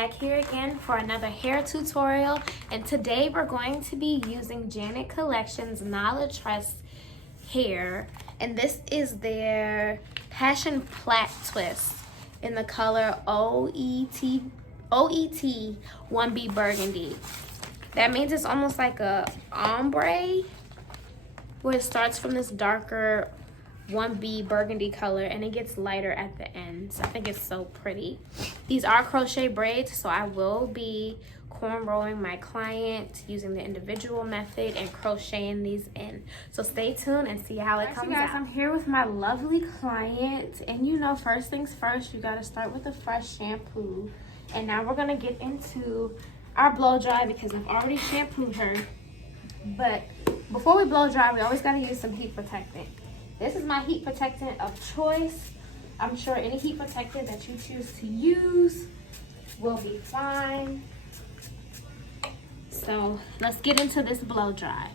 back here again for another hair tutorial, and today we're going to be using Janet Collection's Knowledge Trust hair, and this is their Passion Plait twist in the color OET 1B Burgundy. That means it's almost like a ombre where it starts from this darker 1B burgundy color and it gets lighter at the ends. I think it's so pretty. These are crochet braids, so I will be cornrowing my client using the individual method and crocheting these in. So stay tuned and see how it comes out. I'm here with my lovely client, and you know, first things first, you gotta start with a fresh shampoo. And now we're gonna get into our blow dry because I've already shampooed her. But before we blow dry, we always gotta use some heat protectant. This is my heat protectant of choice. I'm sure any heat protectant that you choose to use will be fine. So let's get into this blow dry.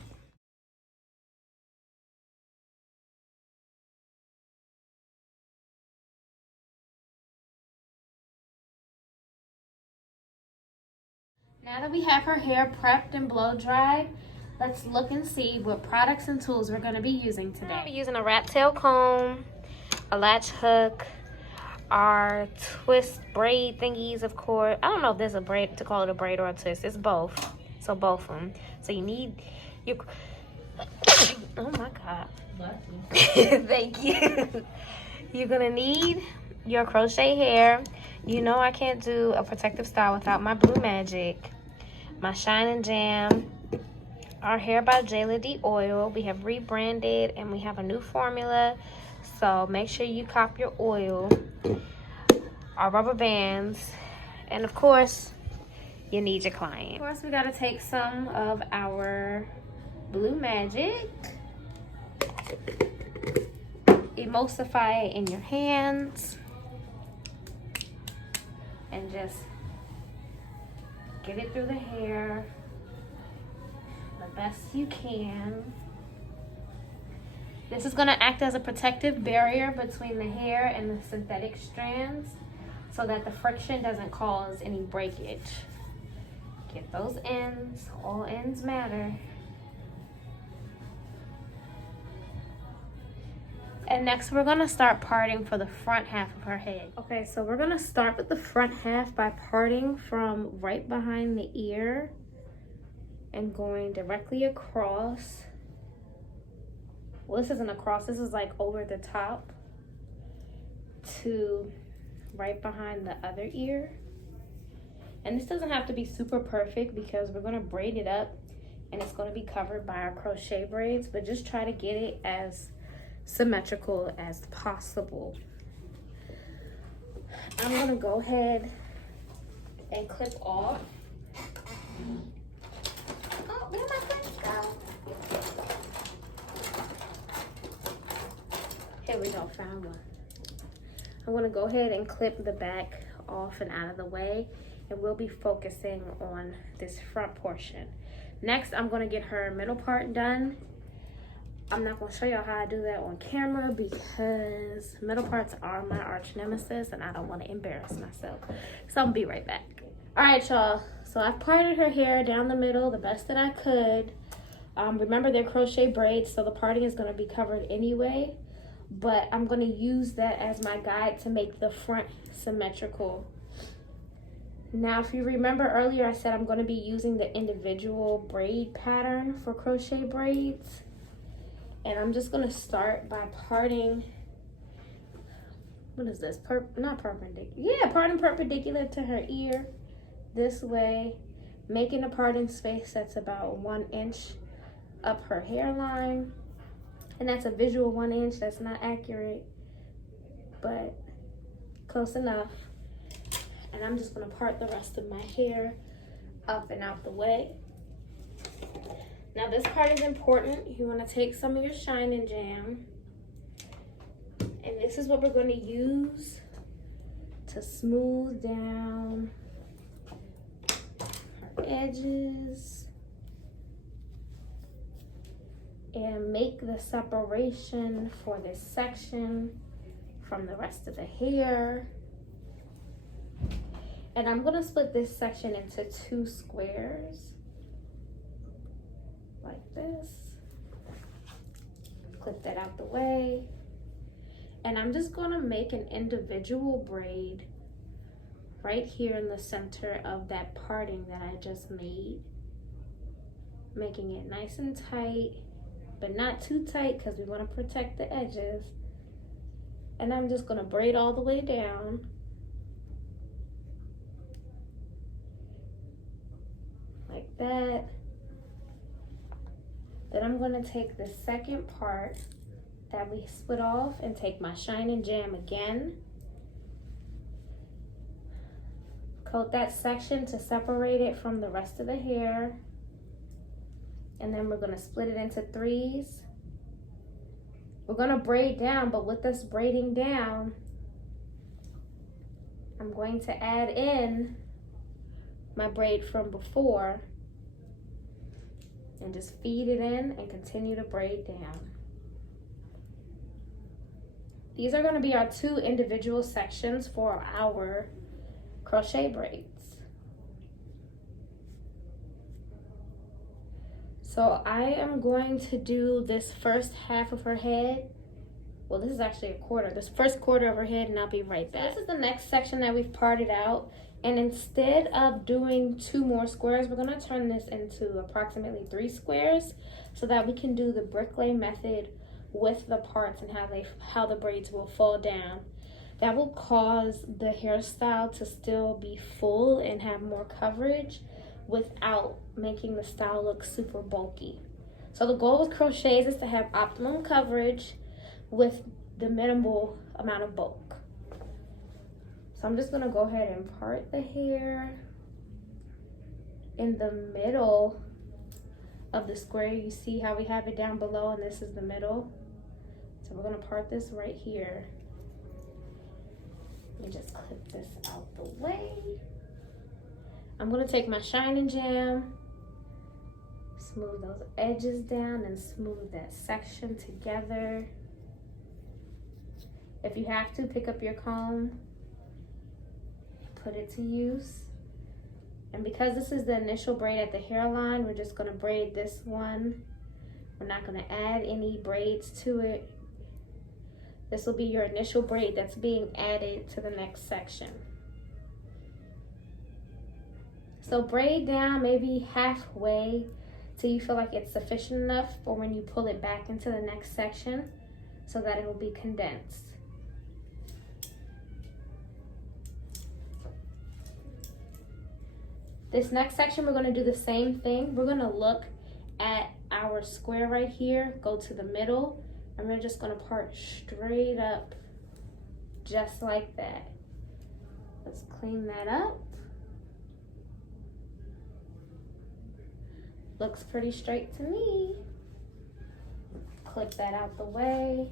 Now that we have her hair prepped and blow dried, let's look and see what products and tools we're going to be using today. I'll be using a rat tail comb, a latch hook, our twist braid thingies, of course. I don't know if there's a braid to call it a braid or a twist. It's both. So both of them. So you need your... Oh my God. Thank you. You're going to need your crochet hair. You know I can't do a protective style without my Blue Magic, my Shine and Jam, our Hair by Jayla D oil. We have rebranded and we have a new formula, so make sure you cop your oil, our rubber bands, and of course you need your client. Of course, we got to take some of our Blue Magic, emulsify it in your hands, and just get it through the hair the best you can. This is going to act as a protective barrier between the hair and the synthetic strands so that the friction doesn't cause any breakage. Get those ends. All ends matter. And next we're going to start parting for the front half of her head. Okay, so we're going to start with the front half by parting from right behind the ear and going directly across. Well, this isn't across, this is like over the top to right behind the other ear. And this doesn't have to be super perfect because we're going to braid it up and it's going to be covered by our crochet braids, but just try to get it as symmetrical as possible. I'm going to go ahead and clip off. Oh, where my clips go? Here we go, found one. I'm going to go ahead and clip the back off and out of the way, and we'll be focusing on this front portion. Next, I'm going to get her middle part done. I'm not going to show y'all how I do that on camera because middle parts are my arch nemesis and I don't want to embarrass myself. So I'm going to be right back. Alright, y'all. So I've parted her hair down the middle the best that I could. Remember, they're crochet braids, so the parting is going to be covered anyway. But I'm going to use that as my guide to make the front symmetrical. Now, if you remember earlier, I said I'm going to be using the individual braid pattern for crochet braids. And I'm just gonna start by parting, what is this, not perpendicular, yeah, parting perpendicular to her ear this way, making a parting space that's about 1 inch up her hairline. And that's a visual 1 inch, that's not accurate, but close enough. And I'm just gonna part the rest of my hair up and out the way. Now this part is important. You want to take some of your Shine and Jam. And this is what we're going to use to smooth down her edges and make the separation for this section from the rest of the hair. And I'm gonna split this section into 2 squares, like this. Clip that out the way. And I'm just gonna make an individual braid right here in the center of that parting that I just made. Making it nice and tight, but not too tight because we want to protect the edges. And I'm just gonna braid all the way down. Like that. Then I'm gonna take the second part that we split off and take my Shine and Jam again. Coat that section to separate it from the rest of the hair. And then we're gonna split it into 3s. We're gonna braid down, but with this braiding down, I'm going to add in my braid from before and just feed it in and continue to braid down. These are gonna be our 2 individual sections for our crochet braids. So I am going to do this first half of her head. Well, this is actually a quarter. This first quarter of her head, and I'll be right back. So this is the next section that we've parted out. And instead of doing 2 more squares, we're gonna turn this into approximately 3 squares so that we can do the bricklay method with the parts and how the braids will fall down. That will cause the hairstyle to still be full and have more coverage without making the style look super bulky. So the goal with crochets is to have optimum coverage with the minimal amount of bulk. So I'm just gonna go ahead and part the hair in the middle of the square. You see how we have it down below and this is the middle. So we're gonna part this right here. Let me just clip this out the way. I'm gonna take my Shine and Jam, smooth those edges down and smooth that section together. If you have to, pick up your comb, put it to use. And because this is the initial braid at the hairline, we're just gonna braid this one. We're not gonna add any braids to it. This will be your initial braid that's being added to the next section. So braid down maybe halfway till you feel like it's sufficient enough for when you pull it back into the next section so that it will be condensed. This next section, we're gonna do the same thing. We're gonna look at our square right here, go to the middle, and we're just gonna part straight up, just like that. Let's clean that up. Looks pretty straight to me. Clip that out the way.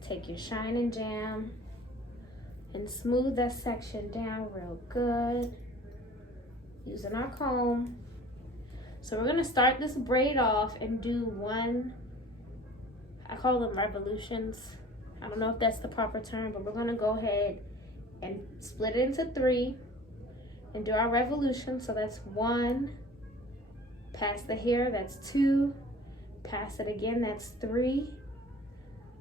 Take your Shine and Jam and smooth that section down real good using our comb. So we're gonna start this braid off and do 1, I call them revolutions. I don't know if that's the proper term, but we're gonna go ahead and split it into 3 and do our revolution. So that's 1, pass the hair, that's 2, pass it again, that's 3,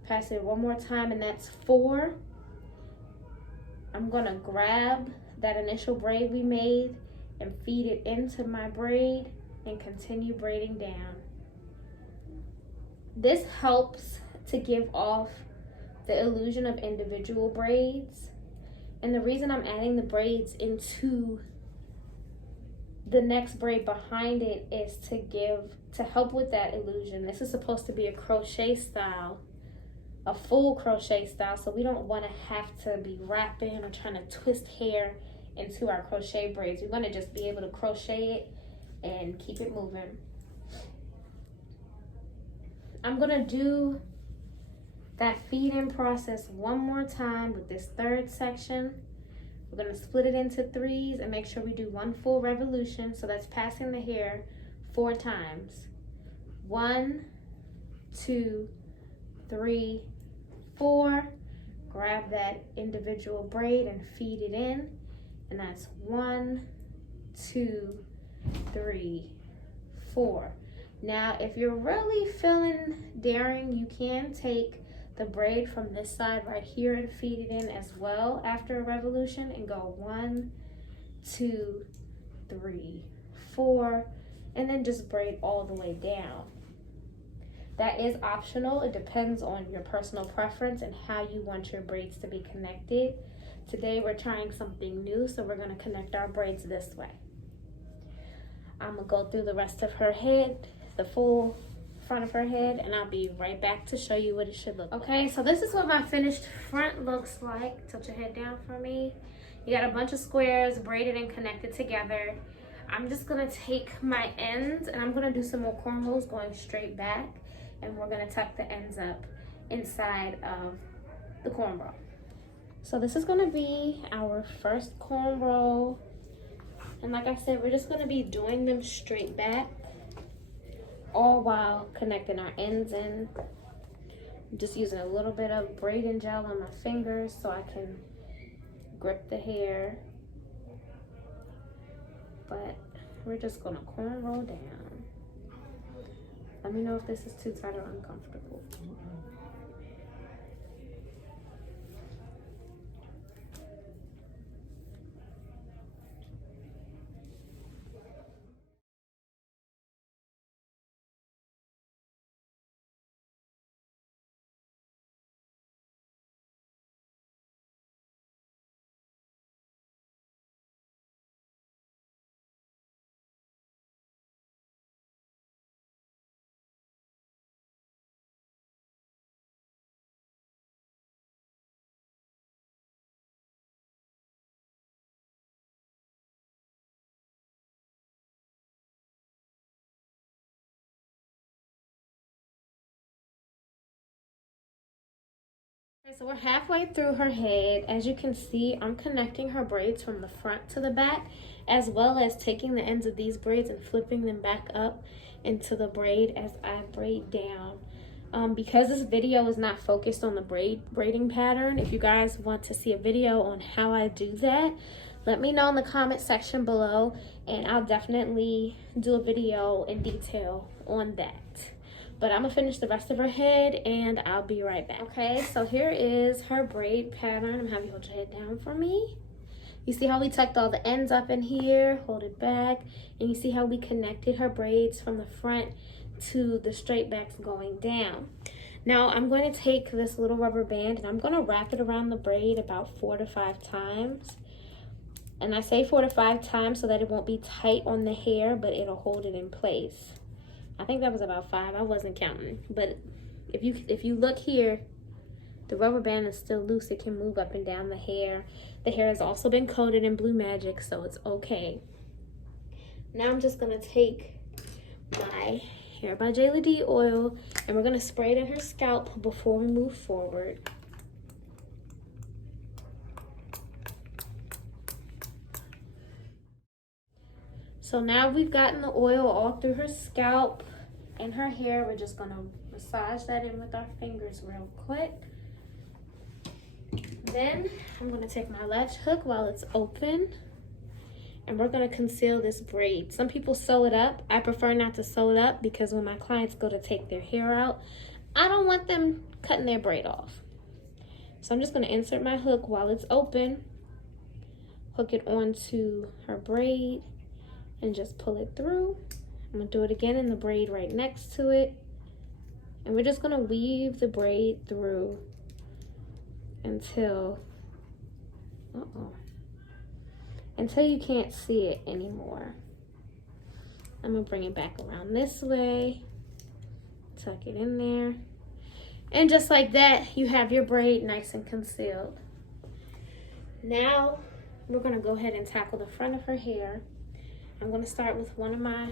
pass it one more time, and that's 4. I'm gonna grab that initial braid we made and feed it into my braid and continue braiding down. This helps to give off the illusion of individual braids. And the reason I'm adding the braids into the next braid behind it is to help with that illusion. This is supposed to be a crochet style, a full crochet style, so we don't want to have to be wrapping or trying to twist hair into our crochet braids. We want to just be able to crochet it and keep it moving. I'm gonna do that feed-in process one more time with this third section. We're gonna split it into 3s and make sure we do 1 full revolution. So that's passing the hair 4 times. 1, 2, 3, 4. Grab that individual braid and feed it in And that's 1, 2, 3, 4. Now, if you're really feeling daring, you can take the braid from this side right here and feed it in as well after a revolution and go 1, 2, 3, 4, and then just braid all the way down. That is optional. It depends on your personal preference and how you want your braids to be connected. Today we're trying something new, so we're going to connect our braids this way. I'm going to go through the rest of her head, the full front of her head, and I'll be right back to show you what it should look like. Okay, so this is what my finished front looks like. Tilt your head down for me. You got a bunch of squares braided and connected together. I'm just gonna take my ends and I'm gonna do some more cornrows going straight back, and we're gonna tuck the ends up inside of the cornrow. So this is gonna be our first cornrow. And like I said, we're just gonna be doing them straight back, all while connecting our ends in. I'm just using a little bit of braiding gel on my fingers so I can grip the hair. But we're just gonna cornrow down. Let me know if this is too tight or uncomfortable. Okay, so we're halfway through her head. As you can see, I'm connecting her braids from the front to the back, as well as taking the ends of these braids and flipping them back up into the braid as I braid down. Because this video is not focused on the braiding pattern, if you guys want to see a video on how I do that, let me know in the comment section below, and I'll definitely do a video in detail on that. But I'm gonna finish the rest of her head and I'll be right back. Okay, so here is her braid pattern. I'm having you hold your head down for me. You see how we tucked all the ends up in here, hold it back, and you see how we connected her braids from the front to the straight backs going down. Now I'm going to take this little rubber band and I'm going to wrap it around the braid about 4 to 5 times. And I say 4 to 5 times so that it won't be tight on the hair, but it'll hold it in place. I think that was about 5. I wasn't counting. But if you look here, the rubber band is still loose. It can move up and down the hair. The hair has also been coated in Blue Magic, so it's okay. Now I'm just gonna take my Hair by Jayla D oil and we're gonna spray it in her scalp before we move forward. So now we've gotten the oil all through her scalp and her hair. We're just gonna massage that in with our fingers real quick. Then I'm gonna take my latch hook while it's open and we're gonna conceal this braid. Some people sew it up. I prefer not to sew it up because when my clients go to take their hair out, I don't want them cutting their braid off. So I'm just gonna insert my hook while it's open, hook it onto her braid, and just pull it through. I'm gonna do it again in the braid right next to it. And we're just gonna weave the braid through until, until you can't see it anymore. I'm gonna bring it back around this way, tuck it in there. And just like that, you have your braid nice and concealed. Now, we're gonna go ahead and tackle the front of her hair. I'm gonna start with one of my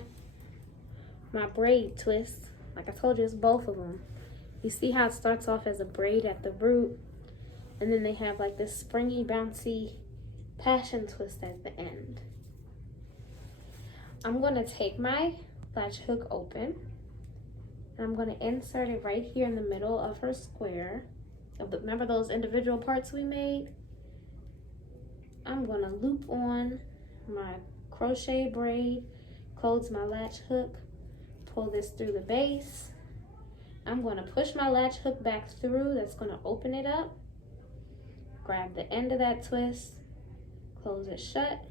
braid twists. Like I told you, it's both of them. You see how it starts off as a braid at the root, and then they have like this springy, bouncy passion twist at the end. I'm gonna take my latch hook open, and I'm gonna insert it right here in the middle of her square. Remember those individual parts we made? I'm gonna loop on my crochet braid, close my latch hook, pull this through the base. I'm gonna push my latch hook back through. That's gonna open it up. Grab the end of that twist, close it shut,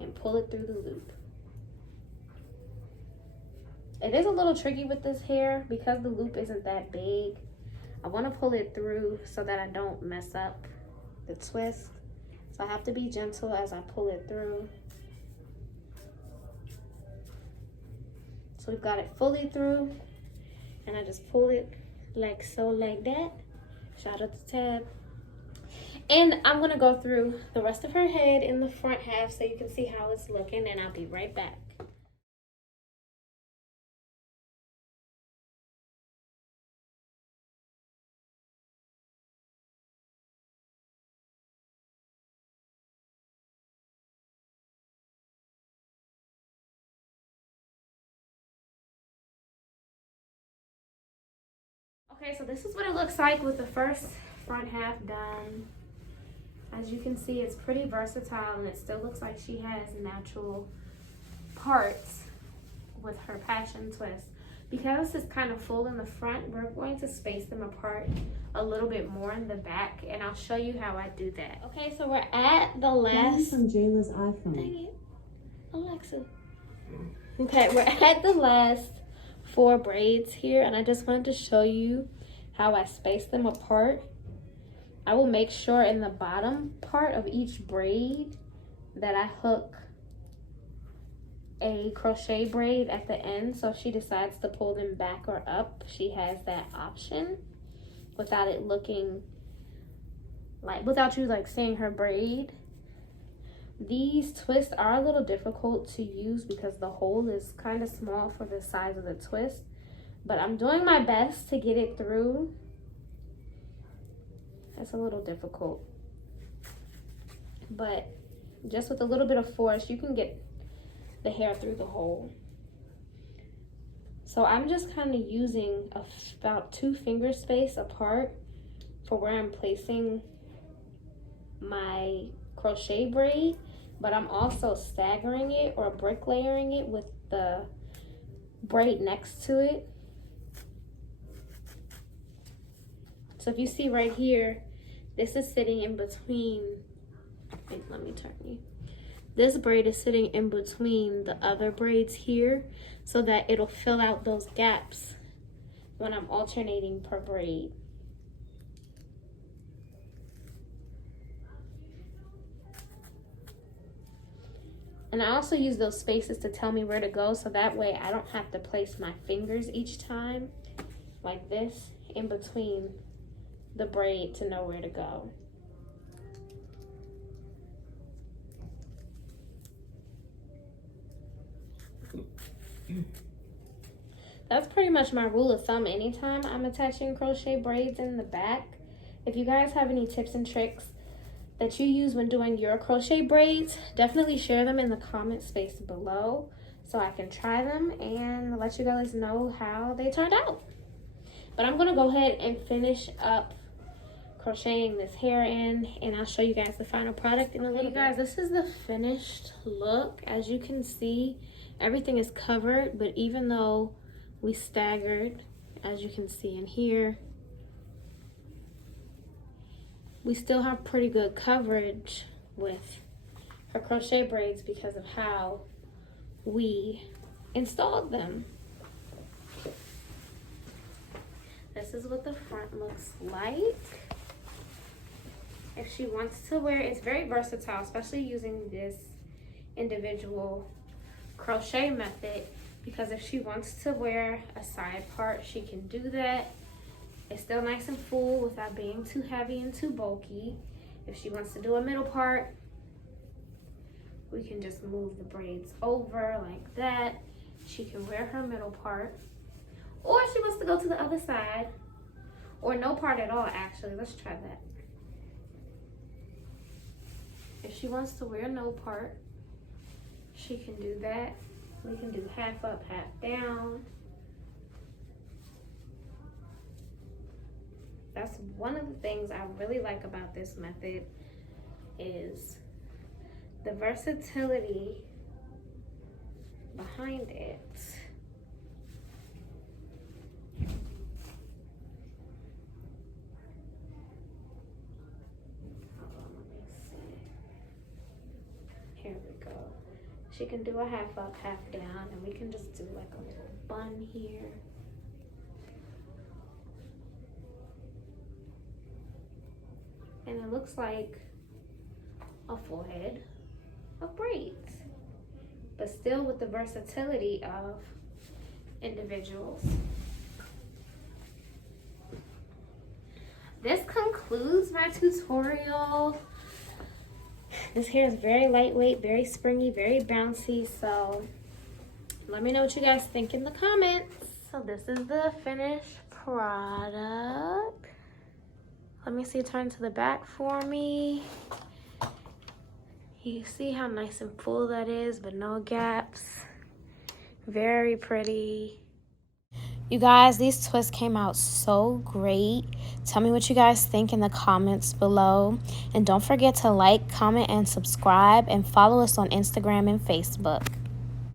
and pull it through the loop. It is a little tricky with this hair because the loop isn't that big. I want to pull it through so that I don't mess up the twist. So I have to be gentle as I pull it through. So we've got it fully through, and I just pull it like so, like that. Shout out to Tab. And I'm gonna go through the rest of her head in the front half so you can see how it's looking, and I'll be right back. Okay, so this is what it looks like with the first front half done. As you can see, it's pretty versatile, and it still looks like she has natural parts with her passion twist. Because it's kind of full in the front, we're going to space them apart a little bit more in the back, and I'll show you how I do that. Okay, so we're at the last... from Jayla's iPhone. Dang it. Alexa. Okay, we're at the last 4 braids here, and I just wanted to show you how I space them apart. I will make sure in the bottom part of each braid that I hook a crochet braid at the end, so if she decides to pull them back or up, she has that option without it looking like, without you like seeing her braid. These twists are a little difficult to use because the hole is kind of small for the size of the twist, but I'm doing my best to get it through. It's a little difficult, but just with a little bit of force, you can get the hair through the hole. So I'm just kind of using about 2 finger space apart for where I'm placing my crochet braid, but I'm also staggering it or bricklayering it with the braid next to it. So if you see right here, this is sitting in between, wait, let me turn you. This braid is sitting in between the other braids here so that it'll fill out those gaps when I'm alternating per braid. And I also use those spaces to tell me where to go, so that way I don't have to place my fingers each time like this in between the braid to know where to go. That's pretty much my rule of thumb anytime I'm attaching crochet braids in the back. If you guys have any tips and tricks that you use when doing your crochet braids, definitely share them in the comment space below so I can try them and let you guys know how they turned out. But I'm gonna go ahead and finish up crocheting this hair in, and I'll show you guys the final product in a little bit. Guys, this is the finished look. As you can see, everything is covered, but even though we staggered, as you can see in here, we still have pretty good coverage with her crochet braids because of how we installed them. This is what the front looks like. If she wants to wear it, it's very versatile, especially using this individual crochet method, because if she wants to wear a side part, she can do that. It's still nice and full without being too heavy and too bulky. If she wants to do a middle part, we can just move the braids over like that. She can wear her middle part. Or if she wants to go to the other side, or no part at all, actually. Let's try that. If she wants to wear no part, she can do that. We can do half up, half down. That's one of the things I really like about this method, is the versatility behind it. Here we go. She can do a half up, half down, and we can just do like a little bun here. And it looks like a full head of braids, but still with the versatility of individuals. This concludes my tutorial. This hair is very lightweight, very springy, very bouncy. So let me know what you guys think in the comments. So this is the finished product. Let me see, turn to the back for me. You see how nice and full that is, but no gaps. Very pretty. You guys, these twists came out so great. Tell me what you guys think in the comments below. And don't forget to like, comment, and subscribe, and follow us on Instagram and Facebook.